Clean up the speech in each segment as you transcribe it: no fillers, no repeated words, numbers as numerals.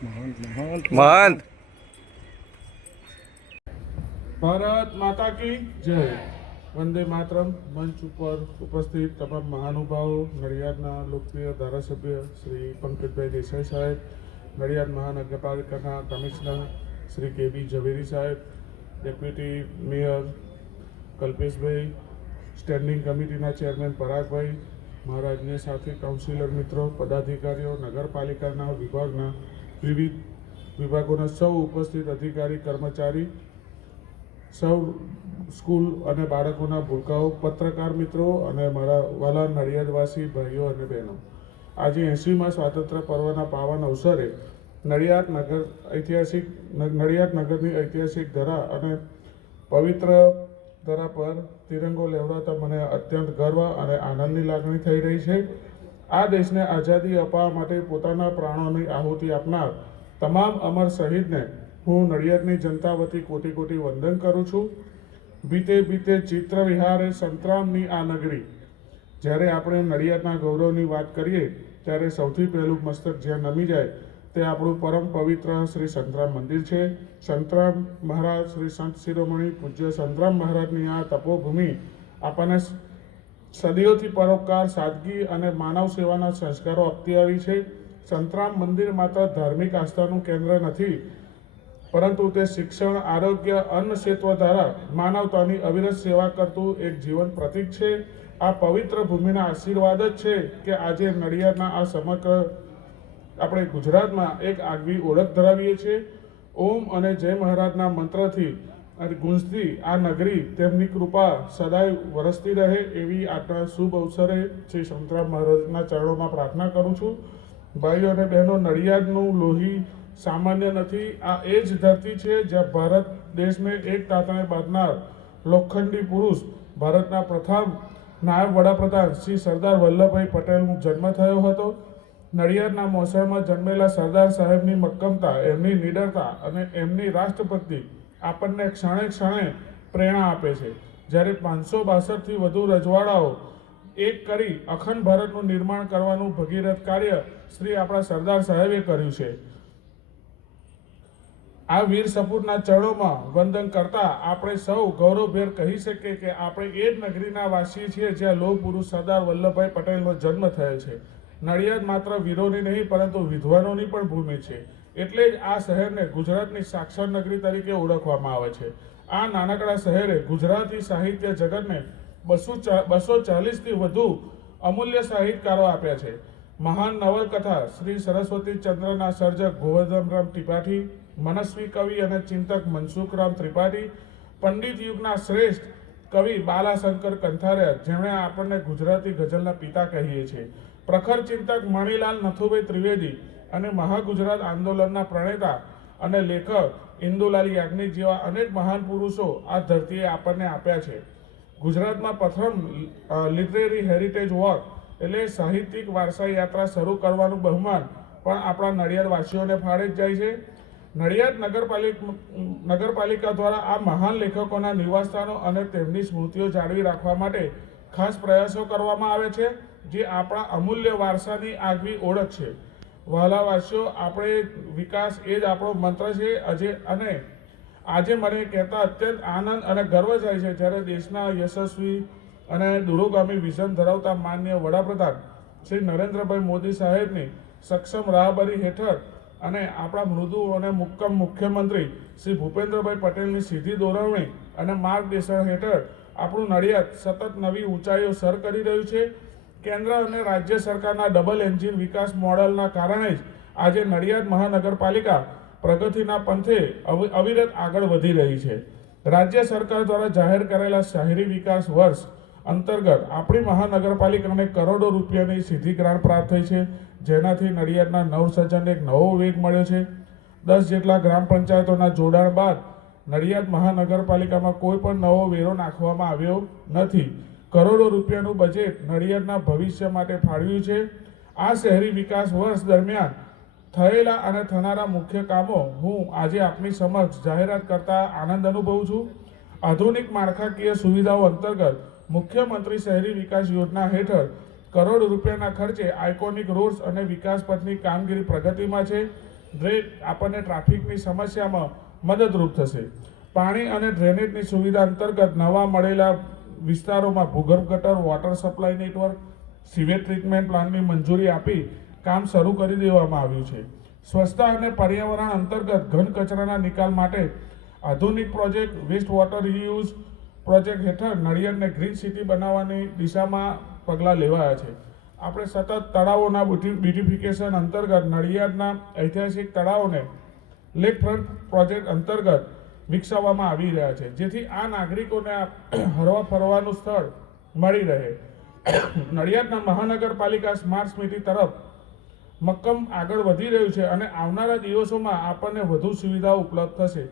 महंत भारत माता की जय। वंदे मातरम। मंच पर उपस्थित तमाम महानुभावों, नड़ियादना लोकप्रिय धारासभ्य श्री पंकजभाई देसाई साहेब, नड़ियाद महानगरपालिकाना कमिश्नर श्री के.बी. ઝવેરી સાહેબ, ડેપ્યુટી મેયર કલ્પેશભાઈ, સ્ટેન્ડિંગ કમિટીના ચેરમેન પરાગભાઈ, મારા અન્ય સાથી કાઉન્સિલર મિત્રો, પદાધિકારીઓ, નગરપાલિકાના વિભાગના વિવિધ વિભાગોના સૌ ઉપસ્થિત અધિકારી કર્મચારી, સૌ સ્કૂલ અને બાળકોના ભૂલકાઓ, પત્રકાર મિત્રો અને મારા વાલા નડિયાદવાસી ભાઈઓ અને બહેનો, આજે 80મા સ્વાતંત્ર્ય પર્વના પાવન અવસરે નડિયાદ નગરની ઐતિહાસિક ધરા અને પવિત્ર ધરા પર તિરંગો લહેરાવતા મને અત્યંત ગર્વ અને આનંદની લાગણી થઈ રહી છે। આ દેશને આઝાદી અપાવવા માટે પોતાના પ્રાણોની આહુતિ આપનાર તમામ અમર શહીદને હું નડિયાદની જનતા વતી કોટી કોટી વંદન કરું છું। બીતે બીતે ચિત્ર વિહારે સંતરામની આ નગરી। જ્યારે આપણે નડિયાદના ગૌરવની વાત કરીએ ત્યારે સૌથી પહેલું મસ્તક જ્યાં નમી જાય તે આપણું પરમ પવિત્ર શ્રી સંતરામ મંદિર છે। સંતરામ મહારાજ શ્રી સંત શિરોમણી પૂજ્ય સંતરામ મહારાજની આ તપોભૂમિ આપણને સદીઓથી પરોપકાર, સાદગી અને માનવ સેવાના સંસ્કારો આપતી આવી છે। સંતરામ મંદિર માત્ર ધાર્મિક આસ્થાનું કેન્દ્ર નથી, પરંતુ તે શિક્ષણ, આરોગ્ય, અન્ન ક્ષેત્ર દ્વારા માનવતાની અવિરત સેવા કરતું એક જીવન પ્રતીક છે। આ પવિત્ર ભૂમિના આશીર્વાદ જ છે કે આજે નડિયાદના આ સમગ્ર આપણે ગુજરાતમાં એક આગવી ઓળખ ધરાવીએ છીએ। ઓમ અને જય મહારાજના મંત્રથી અને ગુંજતી આ નગરી તેમની કૃપા સદાય વરસતી રહે એવી આજના શુભ અવસરે શ્રી સંતરામ મહારાજના ચરણોમાં પ્રાર્થના કરું છું। ભાઈઓ અને બહેનો, નડિયાદનું લોહી સામાન્ય નથી। આ એ જ ધરતી છે જ્યાં ભારત દેશને એક તાતણે બાંધનાર લોખંડી પુરુષ, ભારતના પ્રથમ નાયબ વડાપ્રધાન શ્રી સરદાર વલ્લભભાઈ પટેલનો જન્મ થયો હતો। નડિયાદના મોસાળમાં જન્મેલા સરદાર સાહેબની મક્કમતા, એમની નિડરતા અને એમની રાષ્ટ્રભક્તિ આપણને ક્ષણે ક્ષણે પ્રેરણા આપે છે। જ્યારે 562થી વધુ રજવાડાઓ એક કરી અખંડ ભારતનું નિર્માણ કરવાનું ભગીરથ કાર્ય શ્રી આપણા સરદાર સાહેબે કર્યું છે। આ વીર સપૂતના ચરણોમાં વંદન કરતા આપણે સૌ ગૌરવભેર કહી શકીએ કે આપણે એ જ નગરીના વાસી છીએ જ્યાં લોહ પુરુષ સરદાર વલ્લભભાઈ પટેલનો જન્મ થયો છે। નડિયાદ માત્ર વીરોની નહીં પરંતુ વિદ્વાનોની પણ ભૂમિ છે। એટલે જ આ શહેરને ગુજરાતની સાક્ષર નગરી તરીકે ઓળખવામાં આવે છે। આ નાનકડા શહેરે ગુજરાતી સાહિત્ય જગતને 240થી વધુ અમૂલ્ય સાહિત્યકારો આપ્યા છે। મહાન નવલકથા શ્રી સરસ્વતી ચંદ્રના સર્જક ગોવર્ધનરામ ત્રિપાઠી, મનસ્વી કવિ અને ચિંતક મનસુખરામ ત્રિપાઠી, પંડિત યુગના શ્રેષ્ઠ કવિ બાલાશંકર કંથારિયા, જેમણે આપણને ગુજરાતી ગઝલના પિતા કહીએ છીએ, પ્રખર ચિંતક મણિલાલ નથુભાઈ ત્રિવેદી અને મહાગુજરાત આંદોલનના પ્રણેતા અને લેખક ઇન્દુલાલ યાજ્ઞિક જેવા અનેક મહાન પુરુષો આ ધરતીએ આપણને આપ્યા છે। ગુજરાતમાં પ્રથમ લિટરેરી હેરિટેજ વોક એટલે સાહિત્યિક વારસા યાત્રા શરૂ કરવાનું બહુમાન પણ આપણા નડિયાદવાસીઓને ફાળે જ જાય છે। નડિયાદ નગરપાલિકા દ્વારા આ મહાન લેખકોના નિવાસસ્થાનો અને તેમની સ્મૃતિઓ જાળવી રાખવા માટે ખાસ પ્રયાસો કરવામાં આવે છે, જે આપણા અમૂલ્ય વારસાની આગવી ઓળખ છે। વહાલાવાસીઓ, આપણે વિકાસ એ જ આપણો મંત્ર છે। આજે મને કહેતા અત્યંત આનંદ અને ગર્વ થાય છે જ્યારે દેશના યશસ્વી અને દૂરોગામી વિઝન ધરાવતા માનનીય વડાપ્રધાન શ્રી નરેન્દ્રભાઈ મોદી સાહેબની સક્ષમ રાહબરી હેઠળ અને આપણા મૃદુ અને મુક્કમ મુખ્યમંત્રી શ્રી ભૂપેન્દ્રભાઈ પટેલની સીધી દોરવણી અને માર્ગદર્શન હેઠળ આપણું નડિયાદ સતત નવી ઊંચાઈઓ સર કરી રહ્યું છે। કેન્દ્ર અને રાજ્ય સરકારના ડબલ એન્જિન વિકાસ મોડલના કારણે જ આજે નડિયાદ મહાનગરપાલિકા પ્રગતિના પંથે અવિરત આગળ વધી રહી છે। રાજ્ય સરકાર દ્વારા જાહેર કરેલા શહેરી વિકાસ વર્ષ અંતર્ગત આપણી મહાનગરપાલિકાને કરોડો રૂપિયાની સીધી ગ્રાન્ટ પ્રાપ્ત થઈ છે, જેનાથી નડિયાદના નવસર્જનને એક નવો વેગ મળ્યો છે। 10 જેટલા ગ્રામ પંચાયતોના જોડાણ બાદ નડિયાદ મહાનગરપાલિકામાં કોઈ પણ નવો વેરો નાખવામાં આવ્યો નથી। કરોડો રૂપિયાનું બજેટ નડિયાદના ભવિષ્ય માટે ફાળવ્યું છે। આ શહેરી વિકાસ વર્ષ દરમિયાન થયેલા અને થનારા મુખ્ય કામો હું આજે આપની સમક્ષ જાહેરાત કરતા આનંદ અનુભવું છું। આધુનિક માળખાકીય સુવિધાઓ અંતર્ગત મુખ્યમંત્રી શહેરી વિકાસ યોજના હેઠળ કરોડ રૂપિયાના ખર્ચે આઇકોનિક રોડ્સ અને વિકાસ પથની કામગીરી પ્રગતિમાં છે, આપણને ટ્રાફિકની સમસ્યામાં મદદરૂપ થશે. પાણી અને ડ્રેનેજની સુવિધા અંતર્ગત નવા મળેલા વિસ્તારોમાં ભૂગર્ભ ગટર, water supply network, sewage treatment પ્લાન્ટની મંજૂરી આપી કામ શરૂ કરી દેવામાં આવ્યું છે. સ્વચ્છતા અને પર્યાવરણ અંતર્ગત ઘન કચરાના નિકાલ માટે આધુનિક project waste water reuse project હેઠળ નડિયાદને ગ્રીન સિટી બનાવવાની દિશામાં પગલાં લેવાયા છે. આપણે સતત તળાવોના બ્યુટિફિકેશન અંતર્ગત નડિયાદના ઐતિહાસિક તળાવોને લેક ફ્રન્ટ પ્રોજેક્ટ અંતર્ગત વિકસાવવામાં આવી રહ્યા છે, જેથી આ નાગરિકોને હરવા ફરવાનું સ્થળ મળી રહે. નડિયાદના મહાનગરપાલિકા સ્માર્ટ સિટી તરફ મક્કમ આગળ વધી રહ્યું છે અને આવનારા દિવસોમાં આપણને વધુ સુવિધાઓ ઉપલબ્ધ થશે.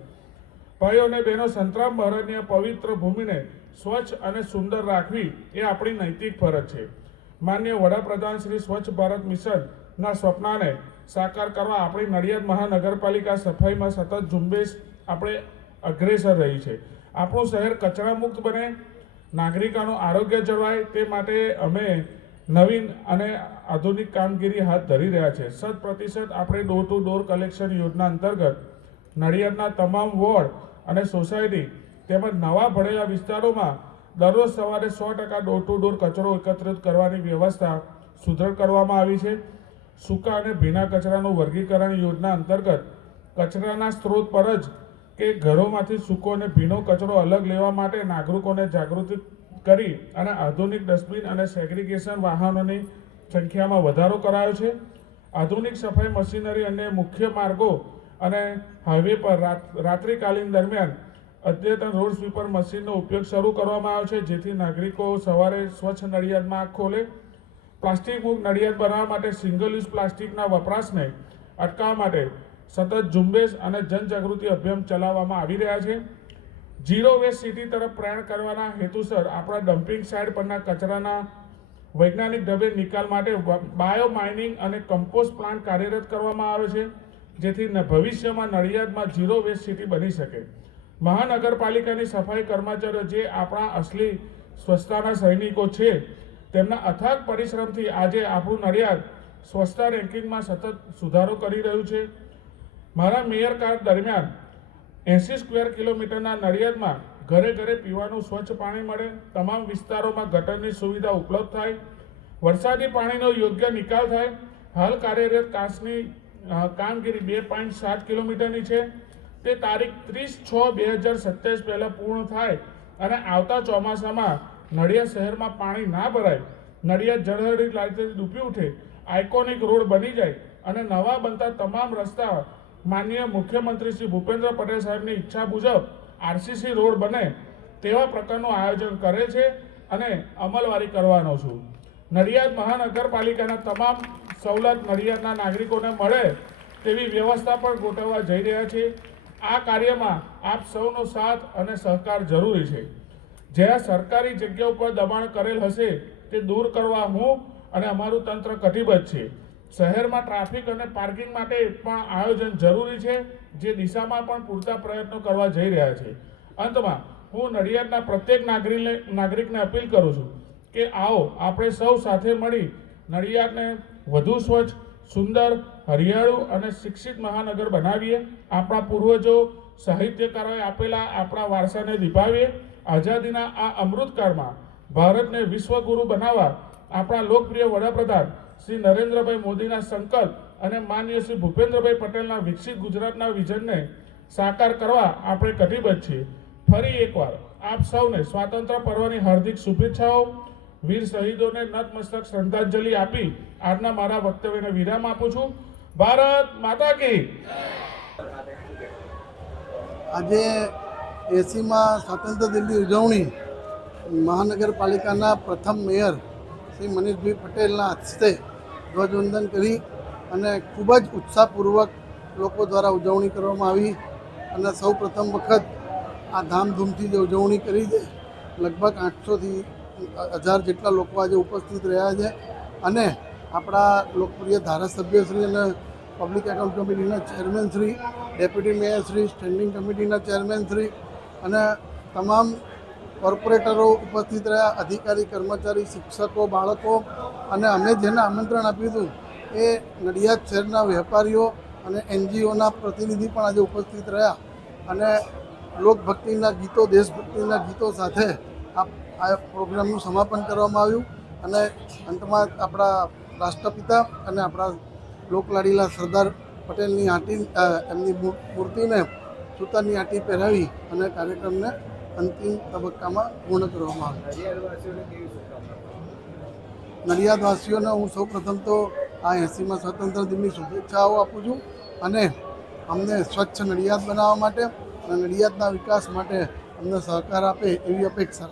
ભાઈઓ અને બહેનો, સંતરામ મહારાજની પવિત્ર ભૂમિને સ્વચ્છ અને સુંદર રાખવી એ આપણી નૈતિક ફરજ છે. માનનીય વડાપ્રધાન શ્રી સ્વચ્છ ભારત મિશનના સ્વપ્નને સાકાર કરવા આપણી નડિયાદ મહાનગરપાલિકા સફાઈમાં સતત ઝુંબેશ આપણે અગ્રેસર રહી છે. આપણું શહેર કચરા મુક્ત બને, નાગરિકોનું આરોગ્ય જળવાય તે માટે અમે નવીન અને આધુનિક કામગીરી હાથ ધરી રહ્યા છે. 100% આપણે ડોર ટુ ડોર કલેક્શન યોજના અંતર્ગત નડિયાદના તમામ વોર્ડ અને સોસાયટી તેમજ નવા ભરેલા વિસ્તારોમાં દરરોજ સવારે 100% ડોર ટુ ડોર કચરો એકત્રિત કરવાની વ્યવસ્થા સુદૃઢ કરવામાં આવી છે. સૂકા અને ભીના કચરાનું વર્ગીકરણ યોજના અંતર્ગત કચરાના સ્ત્રોત પર જ કે ઘરોમાંથી સૂકો અને ભીનો કચરો અલગ લેવા માટે નાગરિકોને જાગૃત કરી અને આધુનિક ડસ્ટબિન અને સેગ્રીગેશન વાહનોની સંખ્યામાં વધારો કરાયો છે. આધુનિક સફાઈ મશીનરી અને મુખ્ય માર્ગો અને હાઈવે પર રાત્રિકાલીન દરમિયાન અદ્યતન રોડ સ્વીપર મશીનનો ઉપયોગ શરૂ કરવામાં આવ્યો છે, જેથી નાગરિકો સવારે સ્વચ્છ નડિયાદમાં આંખ ખોલે. પ્લાસ્ટિક મુક્ત નડિયાદ બનાવવા માટે સિંગલ યુઝ પ્લાસ્ટિકના વપરાશને અટકાવવા માટે સતત ઝુંબેશ અને જનજાગૃતિ અભિયાન ચલાવવામાં આવી રહ્યા છે. ઝીરો વેસ્ટ સિટી તરફ પ્રયાણ કરવાના હેતુસર આપણા ડમ્પિંગ સાઇટ પરના કચરાના વૈજ્ઞાનિક ઢબે નિકાલ માટે બાયો માઇનિંગ અને કમ્પોસ્ટ પ્લાન્ટ કાર્યરત કરવામાં આવે છે, જેથી ભવિષ્યમાં નડિયાદમાં ઝીરો વેસ્ટ સિટી બની શકે. મહાનગરપાલિકાની સફાઈ કર્મચારીઓ જે આપણા અસલી સ્વચ્છતાના સૈનિકો છે, તેમના અથાગ પરિશ્રમથી આજે આપણું નડિયાદ સ્વચ્છતા રેન્કિંગમાં સતત સુધારો કરી રહ્યું છે. મારા મેયરકાળ દરમિયાન 80 સ્ક્વેર કિલોમીટરના નડિયાદમાં ઘરે ઘરે પીવાનું સ્વચ્છ પાણી મળે, તમામ વિસ્તારોમાં ગટરની સુવિધા ઉપલબ્ધ થાય, વરસાદી પાણીનો યોગ્ય નિકાલ થાય. હાલ કાર્યરત કાંસની કામગીરી 2.7 કિલોમીટરની છે. તે તારીખ 30/6/2027 પહેલાં પૂર્ણ થાય અને આવતા ચોમાસામાં નડિયાદ શહેરમાં પાણી ના ભરાય, નડિયાદ જળહળી લાઈટથી ડૂબી ઉઠે, આઇકોનિક રોડ બની જાય અને નવા બનતા તમામ રસ્તા માનનીય મુખ્યમંત્રી શ્રી ભૂપેન્દ્ર પટેલ સાહેબની ઈચ્છા મુજબ આરસીસી રોડ બને તેવા પ્રકારનું આયોજન કરે છે અને અમલવારી કરવાનો છું. નડિયાદ મહાનગરપાલિકાના તમામ સવલત નડિયાદના નાગરિકોને મળે તેવી વ્યવસ્થા પણ ગોઠવવા જઈ રહ્યા છે. આ કાર્યમાં આપ સૌનો સાથ અને સહકાર જરૂરી છે. જ્યાં સરકારી જગ્યા ઉપર દબાણ કરેલ હશે તે દૂર કરવા હું અને અમારું તંત્ર કટિબદ્ધ છે. શહેરમાં ટ્રાફિક અને પાર્કિંગ માટે પણ આયોજન જરૂરી છે, જે દિશામાં પણ પૂરતા પ્રયત્નો કરવા જઈ રહ્યા છે. અંતમાં હું નડિયાદના પ્રત્યેક નાગરિકને અપીલ કરું છું કે આવો આપણે સૌ સાથે મળી નડિયાદને વધુ સ્વચ્છ, સુંદર, હરિયાળું અને શિક્ષિત મહાનગર બનાવીએ. આપણા પૂર્વજો સાહિત્યકારોએ આપેલા આપણા વારસાને નિભાવીએ. આઝાદીના આ અમૃતકાળમાં ભારતને વિશ્વગુરુ બનાવવા આપણા લોકપ્રિય વડાપ્રધાન શ્રી નરેન્દ્રભાઈ મોદીના સંકલ્પ અને માનનીય શ્રી ભૂપેન્દ્રભાઈ પટેલના વિકસિત ગુજરાતના વિઝનને સાકાર કરવા આપણે કટિબદ્ધ છીએ. ફરી એકવાર આપ સૌને સ્વાતંત્ર્ય પર્વની હાર્દિક શુભેચ્છાઓ. વીર શહીદોને નતમસ્તક શ્રદ્ધાંજલિ આપી આજના મારા વક્તવ્યને વિરામ આપું છું. ભારત માતા કી. આજે 80માં સ્વાતંત્ર્ય દિનની ઉજવણી મહાનગરપાલિકાના પ્રથમ મેયર શ્રી મનીષભાઈ પટેલના હસ્તે ધ્વજવંદન કરી અને ખૂબ જ ઉત્સાહપૂર્વક લોકો દ્વારા ઉજવણી કરવામાં આવી. અને સૌ પ્રથમ વખત આ ધામધૂમથી જે ઉજવણી કરી છે, લગભગ 800થી 1000 જેટલા લોકો આજે ઉપસ્થિત રહ્યા છે. અને આપણા લોકપ્રિય ધારાસભ્યશ્રી અને પબ્લિક એકાઉન્ટ કમિટીના ચેરમેનશ્રી, ડેપ્યુટી મેયરશ્રી, સ્ટેન્ડિંગ કમિટીના ચેરમેનશ્રી અને તમામ કોર્પોરેટરો ઉપસ્થિત રહ્યા, અધિકારી, કર્મચારી, શિક્ષકો, બાળકો અને અમે જેને આમંત્રણ આપ્યું હતું એ નડિયાદ શહેરના વેપારીઓ અને NGOના પ્રતિનિધિ પણ આજે ઉપસ્થિત રહ્યા અને લોકભક્તિના ગીતો દેશભક્તિના ગીતો સાથે આ પ્રોગ્રામનું સમાપન કરવામાં આવ્યું અને અંતમાં આપણા રાષ્ટ્રપિતા અને આપણા લોકલાડીલા સરદાર પટેલની એમની મૂર્તિને સૂતરની આંટી પહેરાવી અને કાર્યક્રમને અંતિમ તબક્કામાં પૂર્ણ કરવામાં આવ્યો. નડિયાદવાસીઓને હું સૌ પ્રથમ તો આ 80મા સ્વતંત્ર દિનની શુભેચ્છાઓ આપું છું અને અમને સ્વચ્છ નડિયાદ બનાવવા માટે અને નડિયાદના વિકાસ માટે અમને સહકાર આપે એવી અપેક્ષા.